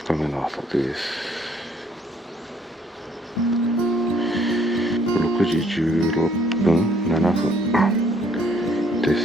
2日目の朝です。6時16分7分です。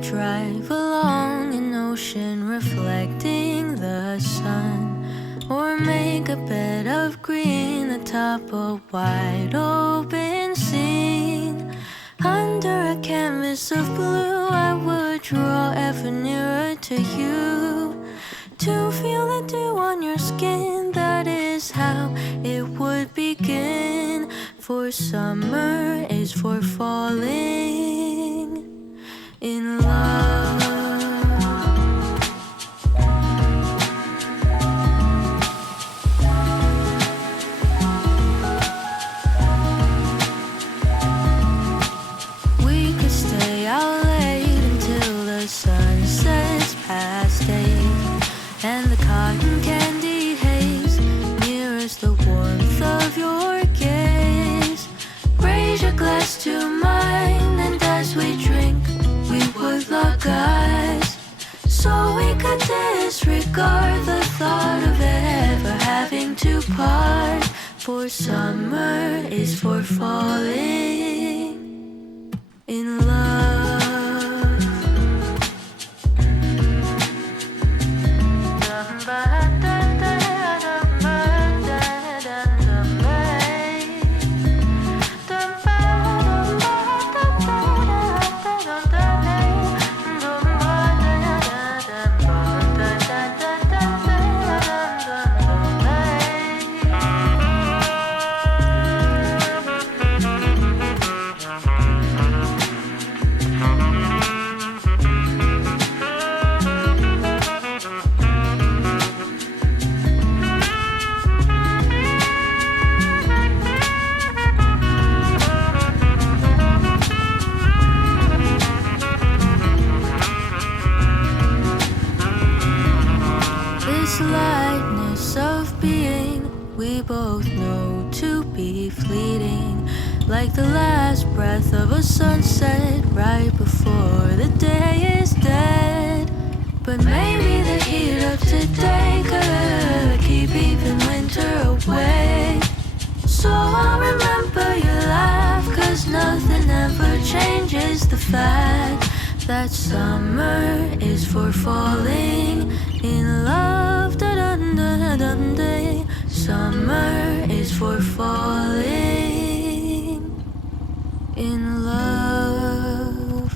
would drive along an ocean reflecting the sun, or make a bed of green atop a wide open scene. Under a canvas of blue, I would draw ever nearer to you, to feel the dew on your skin. That is how it would begin. For summer is for falling in love. We could stay out late until the sun sets past 8, and the cotton candy haze mirrors the warmth of your gaze. Raise your glass to mine, and as we drink, we would lock eyes, so we could disregard the thought of ever having to part. For summer is for falling in love. This lightness of being, we both know to be fleeting, like the last breath of a sunset right before the day is dead. But maybe the heat of today could keep even winter away. So I'll remember your laugh, 'cause nothing ever changes the fact that summer is for falling in love. Da-dun-da-dun-day. Summer is for falling in love.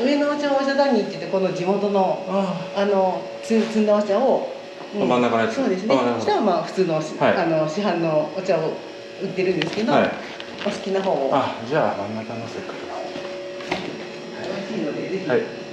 上のお茶をお茶谷って言って、この地元の摘んだお茶を、真ん中のやつ。そうですね。下はまあ普通の、市販のお茶を売ってるんですけど、お好きな方を。じゃあ真ん中のせっかく。美味しいのでぜひ。